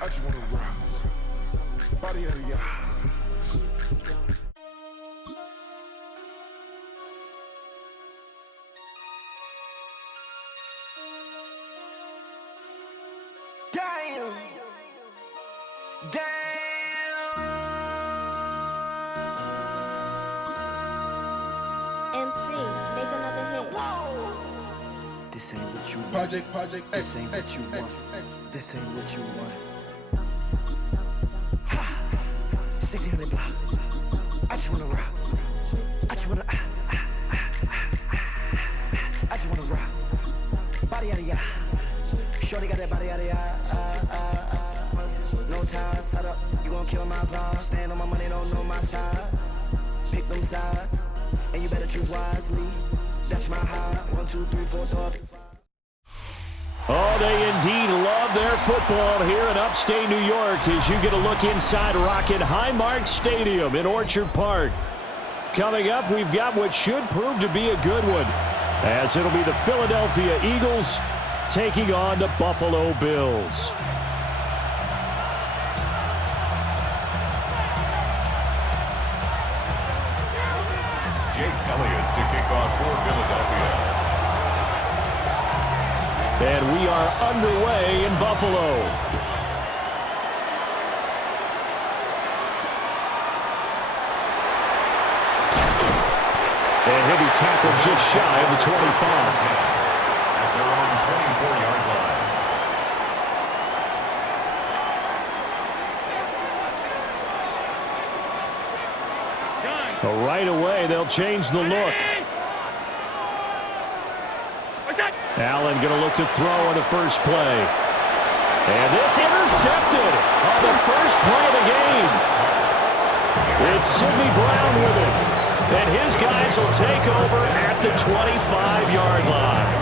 I just wanna rock. Body out of y'all. Damn. Damn. MC, make another hit. Whoa. This ain't what you want. Project, This ain't what you want. This ain't what you want. 1600 block. I just wanna rock. I just wanna I just wanna rock. Body out of ya. Shorty got that body out of ya. No time, set up. You gon' kill my vibe. Stand on my money, don't know my size. Pick them sides, and you better choose wisely. That's my high. 1, 2, 3, 4, 5. Oh, they indeed love their football here in upstate New York as you get a look inside Rocket Highmark Stadium in Orchard Park. Coming up, we've got what should prove to be a good one, as it'll be the Philadelphia Eagles taking on the Buffalo Bills. Jake Elliott to kick off for Philadelphia. And we are underway in Buffalo. And he'll be tackled just shy of the 25. At their own 24-yard line. So right away, they'll change the look. Allen going to look to throw on the first play. And this intercepted on the first play of the game. It's Sidney Brown with it. And his guys will take over at the 25-yard line.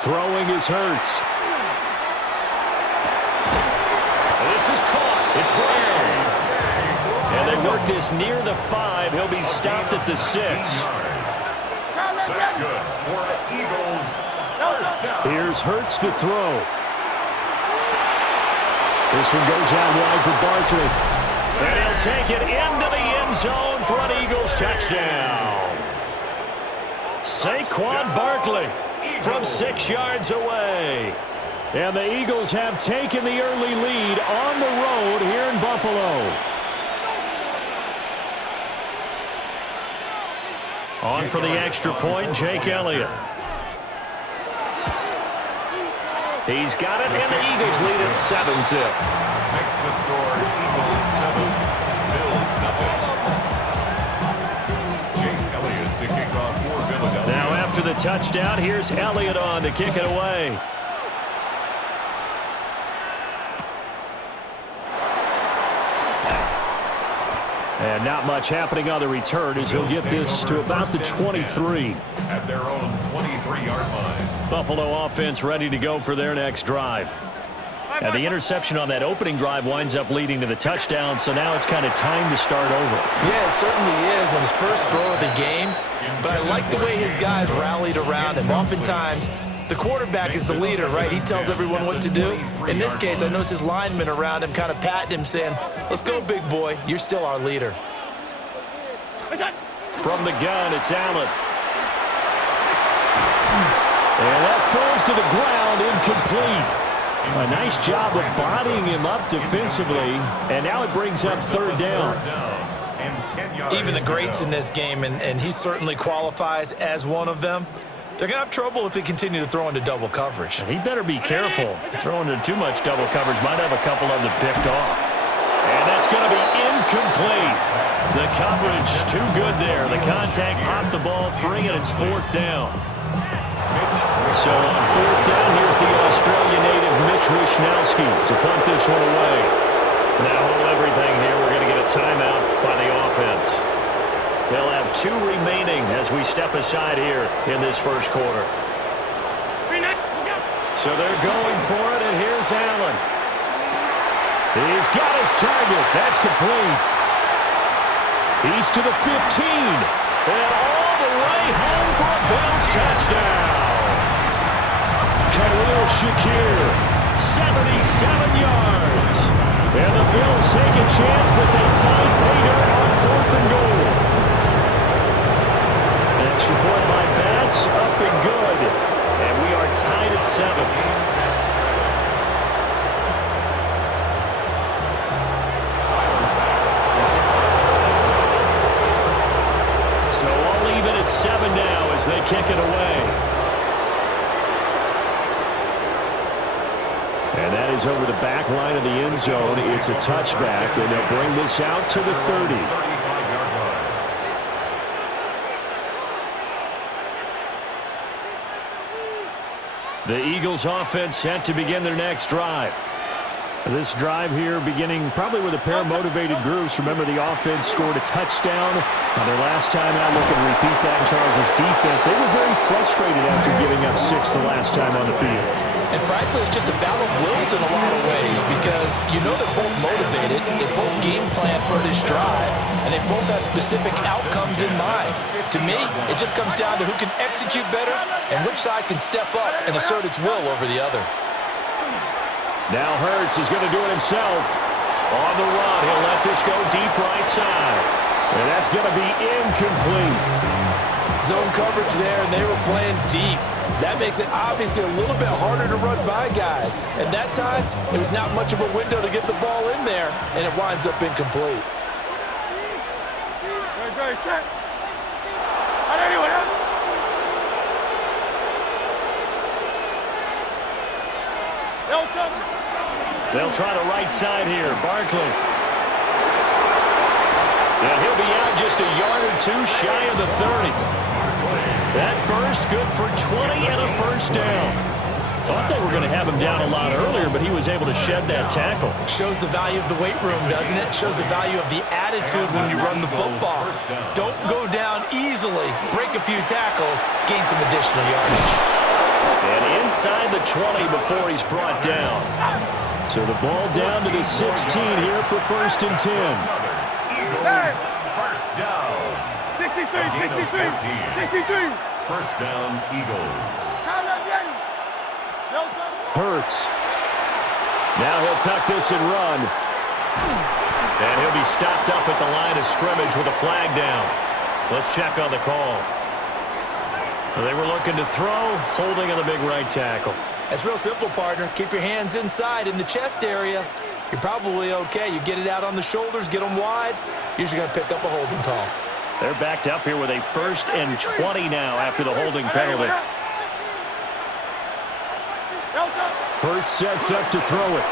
Throwing is Hurts. This is caught. It's Brown. And they work this near the 5. He'll be stopped at the 6. That's good for the Eagles. First down. Here's Hurts to throw. This one goes out wide for Barkley. And he'll take it into the end zone for an Eagles touchdown. Saquon Barkley from 6 yards away. And the Eagles have taken the early lead on the road here in Buffalo. On for the extra point, Jake Elliott. He's got it, and the Eagles lead at 7-zip. Makes the score Eagles 7, Bills nothing. Jake Elliott to kick off for Philadelphia. Now after the touchdown, here's Elliott on to kick it away. And not much happening on the return as he'll get this to about the 23. At their own 23-yard line. Buffalo offense ready to go for their next drive. And the interception on that opening drive winds up leading to the touchdown, so now it's kind of time to start over. Yeah, it certainly is, and his first throw of the game. But I like the way his guys rallied around him. Oftentimes, the quarterback is the leader, right? He tells everyone what to do. In this case, I noticed his linemen around him kind of patting him, saying, "Let's go, big boy. You're still our leader." From the gun, it's Allen. And that falls to the ground, incomplete. A nice job of bodying him up defensively, and now it brings up third down. Even the greats in this game, and he certainly qualifies as one of them, they're going to have trouble if they continue to throw into double coverage. He better be careful. Throwing into too much double coverage might have a couple of them picked off. And that's going to be incomplete. The coverage too good there. The contact popped the ball free, and it's fourth down. So on fourth down, here's the Australian native Mitch Wishnowsky to punt this one away. Now hold everything here. We're going to get a timeout by the offense. They'll have 2 remaining as we step aside here in this first quarter. So they're going for it, and here's Allen. He's got his target. That's complete. He's to the 15. And all the way home for a Bills touchdown. Khalil Shakir, 77 yards. And the Bills take a chance, but they find pay dirt on 4th and goal. Extra point by Bass, up and good. And we are tied at 7. So all even at 7 now as they kick it away. And that is over the back line of the end zone. It's a touchback, and they'll bring this out to the 30. The Eagles offense set to begin their next drive. This drive here beginning probably with a pair of motivated groups. Remember, the offense scored a touchdown on their last time out. Looking to repeat that in Charles' defense. They were very frustrated after giving up 6 the last time on the field. And frankly, it's just a battle of wills in a lot of ways because you know they're both motivated, they both game plan for this drive, and they both have specific outcomes in mind. To me, it just comes down to who can execute better and which side can step up and assert its will over the other. Now Hurts is going to do it himself. On the run, he'll let this go deep right side. And that's going to be incomplete. Zone coverage there, and they were playing deep. That makes it obviously a little bit harder to run by guys. And that time, it was not much of a window to get the ball in there, and it winds up incomplete. They'll try the right side here. Barkley. And he'll be out just a yard or 2 shy of the 30. That burst good for 20 and a first down. Thought they were going to have him down a lot earlier, but he was able to shed that tackle. Shows the value of the weight room, doesn't it? Shows the value of the attitude when you run the football. Don't go down easily. Break a few tackles. Gain some additional yardage. And inside the 20 before he's brought down. So the ball down to the 16 here for 1st and 10. Eagles, first down. 63. First down, Eagles. Hurts. Now he'll tuck this and run. And he'll be stopped up at the line of scrimmage with a flag down. Let's check on the call. They were looking to throw, holding on the big right tackle. It's real simple, partner. Keep your hands inside in the chest area. You're probably okay. You get it out on the shoulders, get them wide. Usually going to pick up a holding call. They're backed up here with a 1st and 20 now after the holding penalty. Hurts sets up to throw it.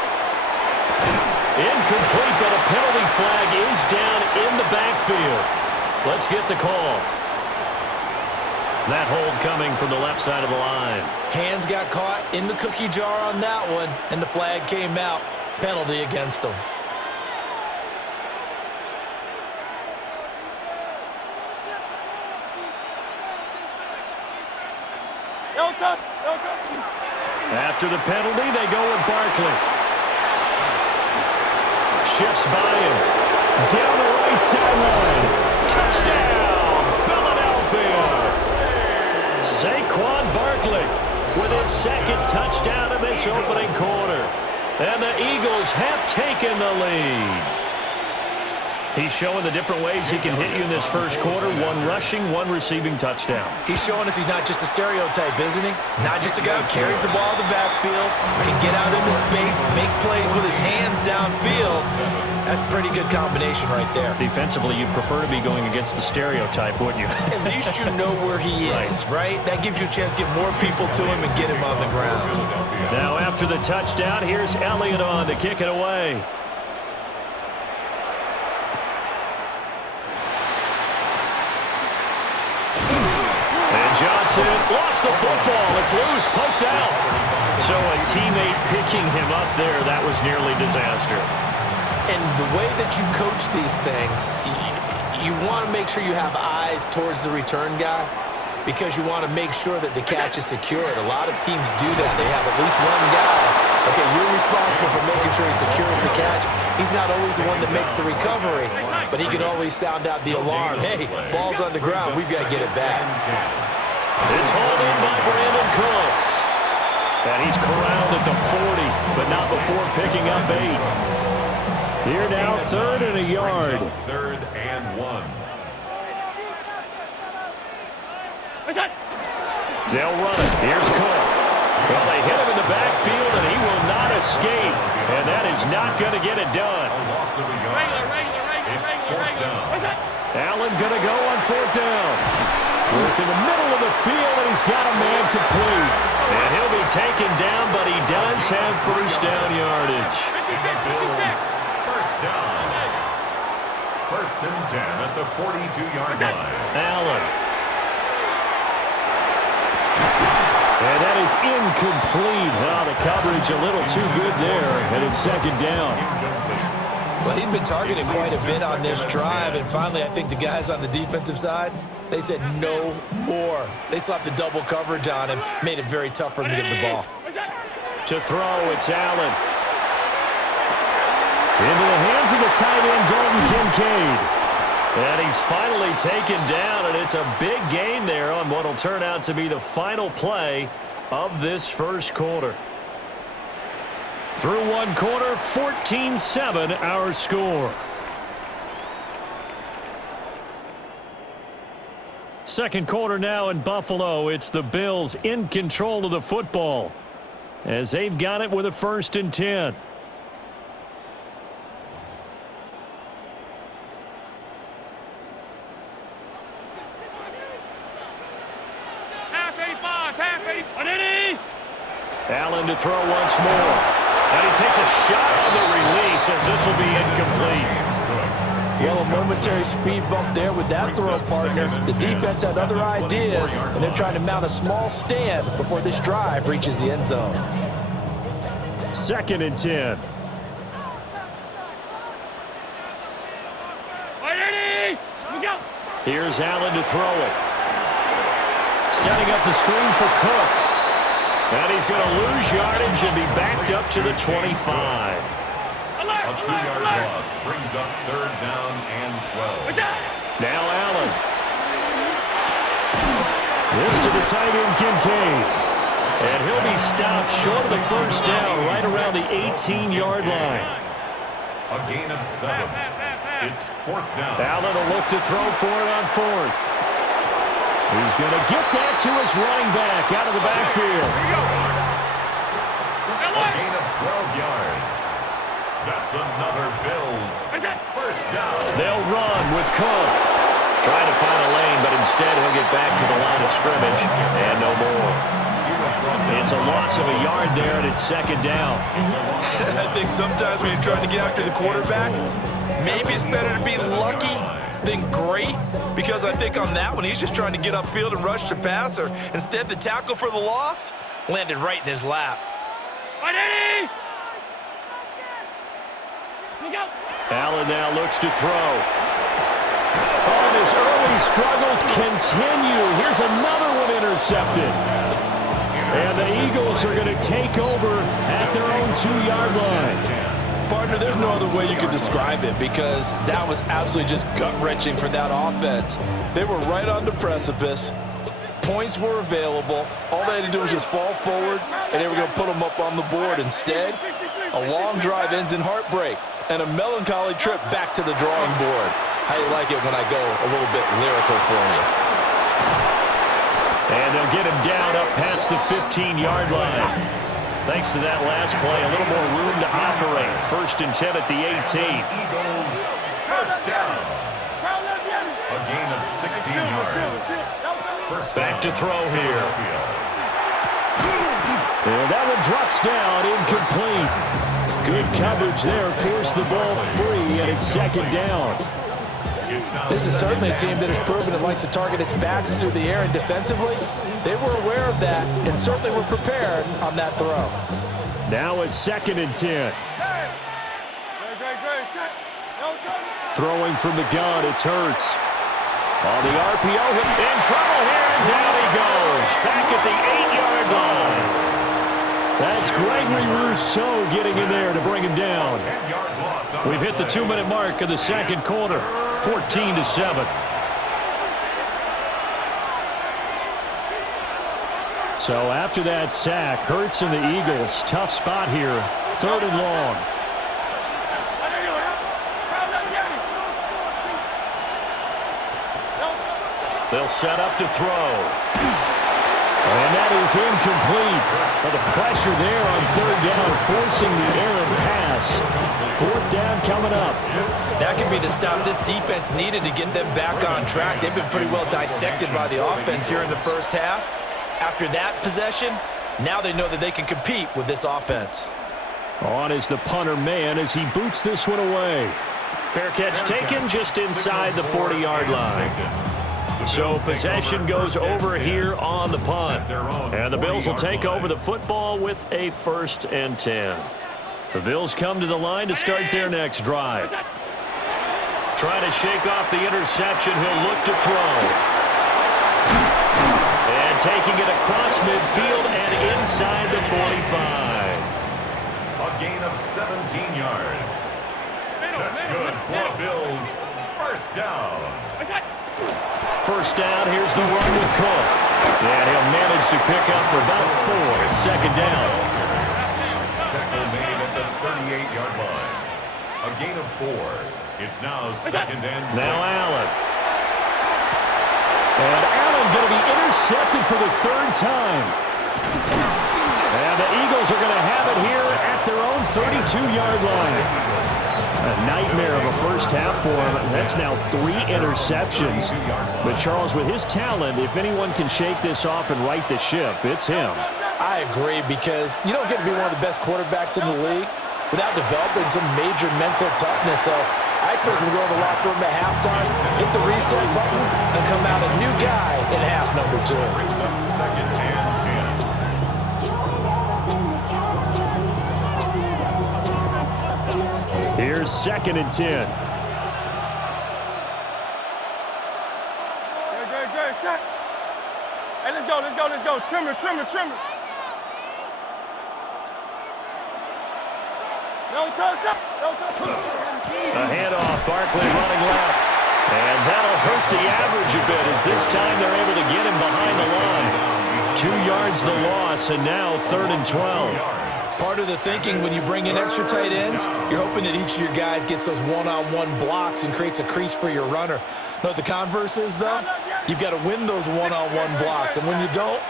Incomplete, but a penalty flag is down in the backfield. Let's get the call. That hold coming from the left side of the line. Hands got caught in the cookie jar on that one, and the flag came out. Penalty against them. After the penalty, they go with Barkley. Shifts by him. Down the right sideline. Touchdown, Philadelphia. Saquon Barkley with his 2nd touchdown of this opening quarter. And the Eagles have taken the lead. He's showing the different ways he can hit you in this first quarter. 1 rushing, 1 receiving touchdown. He's showing us he's not just a stereotype, isn't he? Not just a guy who carries the ball in the backfield, can get out into space, make plays with his hands downfield. That's a pretty good combination right there. Defensively, you'd prefer to be going against the stereotype, wouldn't you? At least you know where he is, right? That gives you a chance to get more people to him and get him on the ground. Now after the touchdown, here's Elliott on to kick it away. Johnson lost the football. It's loose, poked out. So a teammate picking him up there, that was nearly disaster. And the way that you coach these things, you want to make sure you have eyes towards the return guy because you want to make sure that the catch is secured. A lot of teams do that. They have at least one guy. Okay, you're responsible for making sure he secures the catch. He's not always the one that makes the recovery, but he can always sound out the alarm. Hey, ball's on the ground. We've got to get it back. It's hauled in by Brandon Cooks. And he's corralled at the 40, but not before picking up 8. Here now, 3rd and a yard. 3rd and 1. They'll run it. Here's Cook. Well, they hit him in the backfield, and he will not escape. And that is not going to get it done. A loss of a yard. It's 4th down. Allen going to go on 4th down. Work in the middle of the field, and he's got a man complete. And he'll be taken down, but he does have 1st down yardage. The Bills, 1st down. 1st and 10 at the 42-yard line. Allen. And that is incomplete. Well, the coverage a little too good there, and it's 2nd down. Well, he'd been targeted quite a bit on this drive, and finally I think the guys on the defensive side, they said no more. They slapped the double coverage on him, made it very tough for him to get the ball. To throw, it's Allen. Into the hands of the tight end, Dalton Kincaid. And he's finally taken down, and it's a big gain there on what will turn out to be the final play of this 1st quarter. Through 1 quarter, 14-7 our score. 2nd quarter now in Buffalo. It's the Bills in control of the football as they've got it with a 1st and 10. Allen to throw once more. And he takes a shot on the release as this will be incomplete. Well, a momentary speed bump there with that throw partner. The defense had other ideas, and they're trying to mount a small stand before this drive reaches the end zone. 2nd and 10. Here's Allen to throw it. Setting up the screen for Cook. And he's going to lose yardage and be backed up to the 25. A 2-yard loss brings up 3rd down and 12. Now Allen. This to the tight end, Kincaid. And he'll be stopped short of the 1st down right around the 18-yard line. A gain of 7. It's 4th down. Allen will look to throw for it on 4th. He's going to get that to his running back out of the backfield. A gain of 12 yards. That's another Bills 1st down. They'll run with Cook. Trying to find a lane, but instead he'll get back to the line of scrimmage and no more. It's a loss of a yard there, and it's 2nd down. I think sometimes when you're trying to get after the quarterback, maybe it's better to be lucky than great, because I think on that one, he's just trying to get upfield and rush the passer. Instead, the tackle for the loss landed right in his lap. Allen now looks to throw. Oh, and his early struggles continue. Here's another one intercepted. And the Eagles are going to take over at their own 2-yard line. Partner, there's no other way you could describe it, because that was absolutely just gut-wrenching for that offense. They were right on the precipice. Points were available. All they had to do was just fall forward, and they were going to put them up on the board. Instead, a long drive ends in heartbreak and a melancholy trip back to the drawing board. How you like it when I go a little bit lyrical for you? And they'll get him down up past the 15-yard line. Thanks to that last play, a little more room to operate. 1st and 10 at the 18. Eagles 1st down. A gain of 16 yards. Back to throw here. And that one drops down, incomplete. Good coverage there, forced the ball free, and it's 2nd down. This is certainly a team that has proven it likes to target its backs through the air, and defensively, they were aware of that and certainly were prepared on that throw. Now a 2nd and 10. Throwing from the gun, it's Hurts. On the RPO, in trouble here, and down he goes. Back at the 8-yard line. That's Gregory Rousseau getting in there to bring him down. We've hit the 2-minute mark of the second quarter, 14-7. So after that sack, Hurts and the Eagles, tough spot here, 3rd and long. They'll set up to throw. And that is incomplete. But the pressure there on 3rd down, forcing the errant pass. 4th down coming up. That could be the stop this defense needed to get them back on track. They've been pretty well dissected by the offense here in the first half. After that possession, now they know that they can compete with this offense. On is the punter man as he boots this one away. Fair catch taken just inside the 40-yard line. So possession goes over here on the punt. And the Bills will take over the football with a 1st and 10. The Bills come to the line to start their next drive. Trying to shake off the interception, he'll look to throw. And taking it across midfield and inside the 45. A gain of 17 yards. That's good for Bills. 1st down. 1st down, here's the run with Cook. And he'll manage to pick up about 4. It's 2nd down. Tackle made at the 38-yard line. A gain of 4. It's now 2nd and 6. Now Allen. And Allen going to be intercepted for the 3rd time. And the Eagles are going to have it here at their own 32-yard line. A nightmare of a first half for him. That's now 3 interceptions. But Charles, with his talent, if anyone can shake this off and right the ship, it's him. I agree, because you don't get to be one of the best quarterbacks in the league without developing some major mental toughness. So I expect him to go in the locker room at halftime, hit the reset button, and come out a new guy in half number 2. Brings up 2nd and 10. Here's 2nd and 10. Hey, let's go. Trimmer. A handoff, Barkley running left. And that'll hurt the average a bit as this time they're able to get him behind the line. 2 yards the loss, and now 3rd and 12. Part of the thinking when you bring in extra tight ends, you're hoping that each of your guys gets those one-on-one blocks and creates a crease for your runner. You know what the converse is, though? You've got to win those one-on-one blocks, and when you don't,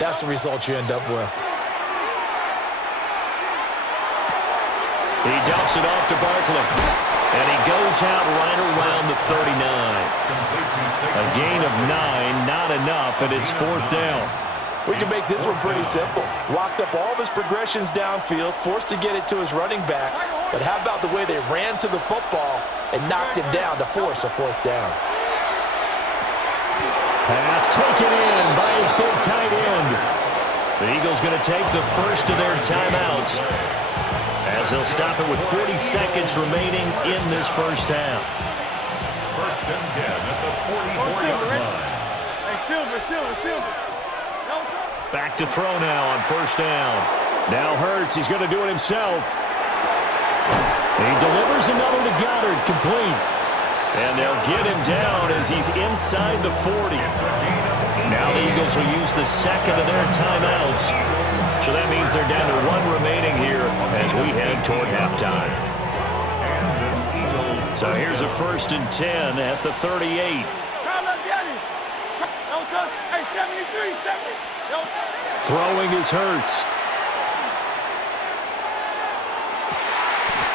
that's the result you end up with. He dumps it off to Barkley, and he goes out right around the 39. A gain of 9, not enough, and it's 4th down. We can make this one pretty simple. Locked up all of his progressions downfield, forced to get it to his running back. But how about the way they ran to the football and knocked him down to force a 4th down? Pass taken in by his big tight end. The Eagles going to take the first of their timeouts as they'll stop it with 40 seconds remaining in this first half. 1st and 10 at the 44-yard line. Hey, Silver. Back to throw now on 1st down. Now Hurts, he's going to do it himself. He delivers another to Goddard, complete. And they'll get him down as he's inside the 40. Now the Eagles will use the 2nd of their timeouts. So that means they're down to 1 remaining here as we head toward halftime. So here's a 1st and 10 at the 38. Throwing is Hurts.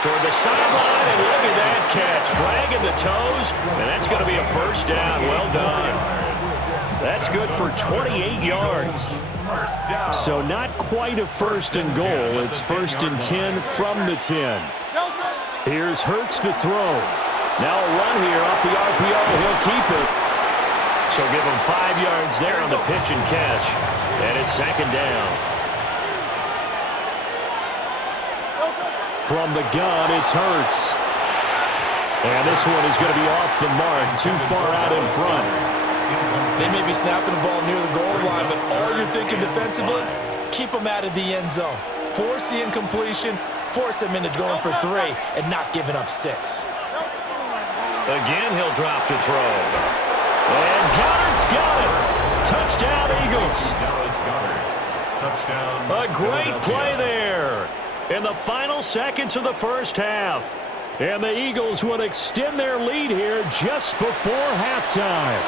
Toward the sideline, and look at that catch. Dragging the toes, and that's going to be a 1st down. Well done. That's good for 28 yards. So not quite a 1st and goal. It's 1st and 10 from the 10. Here's Hurts to throw. Now a run here off the RPO. He'll keep it. So give him 5 yards there on the pitch and catch. And it's 2nd down. From the gun, it's Hurts. And this one is going to be off the mark, too far out in front. They may be snapping the ball near the goal line, but all you're thinking defensively, keep them out of the end zone. Force the incompletion, force them into going for 3, and not giving up 6. Again, he'll drop to throw. And Goddard's got it. Touchdown, Eagles. Touchdown. A great play there in the final seconds of the first half. And the Eagles would extend their lead here just before halftime.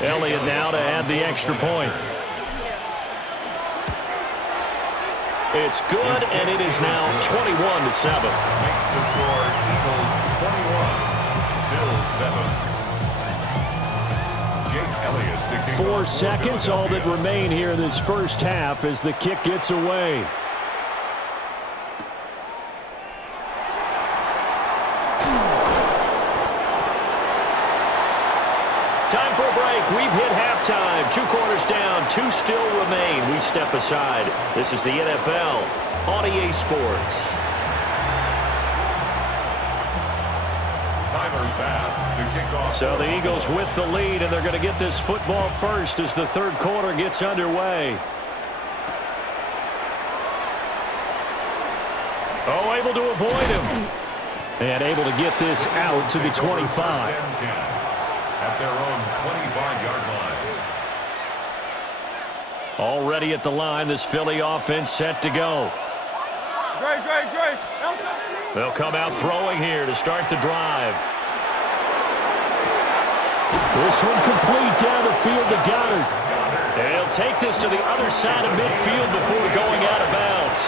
Elliott now to add the extra point. It's good, and it is now 21-7. Makes the score Eagles 21, Bills 7. Jake Elliott to kick 4 off seconds, all that remain here in this first half as the kick gets away. Time for a break. We've hit halftime. 2 quarters down, 2 still remain. We step aside. This is the NFL on EA Sports. Timer pass to kick off. So the Eagles with the lead, and they're going to get this football first as the third quarter gets underway. Oh, able to avoid him. And able to get this out to the 25. At their own 25-yard line. Already at the line, this Philly offense set to go. Grace. They'll come out throwing here to start the drive. This one complete down the field to Goddard. And he'll take this to the other side of midfield before going out of bounds.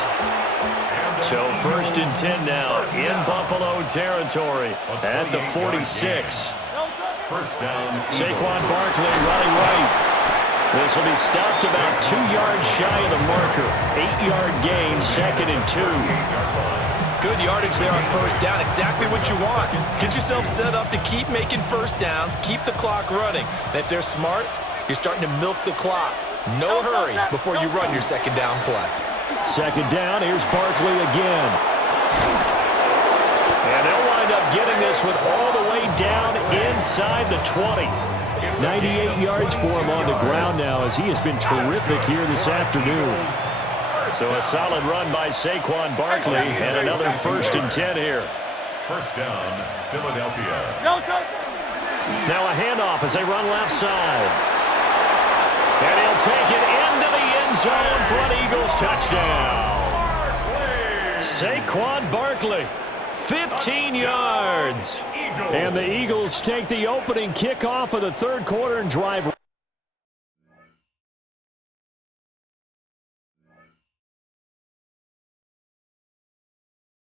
So 1st and 10 now in Buffalo territory at the 46. First down. Saquon Barkley running right. This will be stopped about 2 yards shy of the marker. 8-yard gain, 2nd and 2. Good yardage there on first down. Exactly what you want. Get yourself set up to keep making first downs, keep the clock running. And if they're smart, you're starting to milk the clock. No hurry before you run your second down play. 2nd down, here's Barkley again. And they'll wind up getting this one all the way down inside the 20. 98 yards for him on the ground now as he has been terrific here this afternoon. So a solid run by Saquon Barkley and another 1st and 10 here. First down, Philadelphia. Now a handoff as they run left side. And he'll take it into the end zone for an Eagles touchdown. Saquon Barkley, 15 yards. And the Eagles take the opening kickoff of the third quarter and drive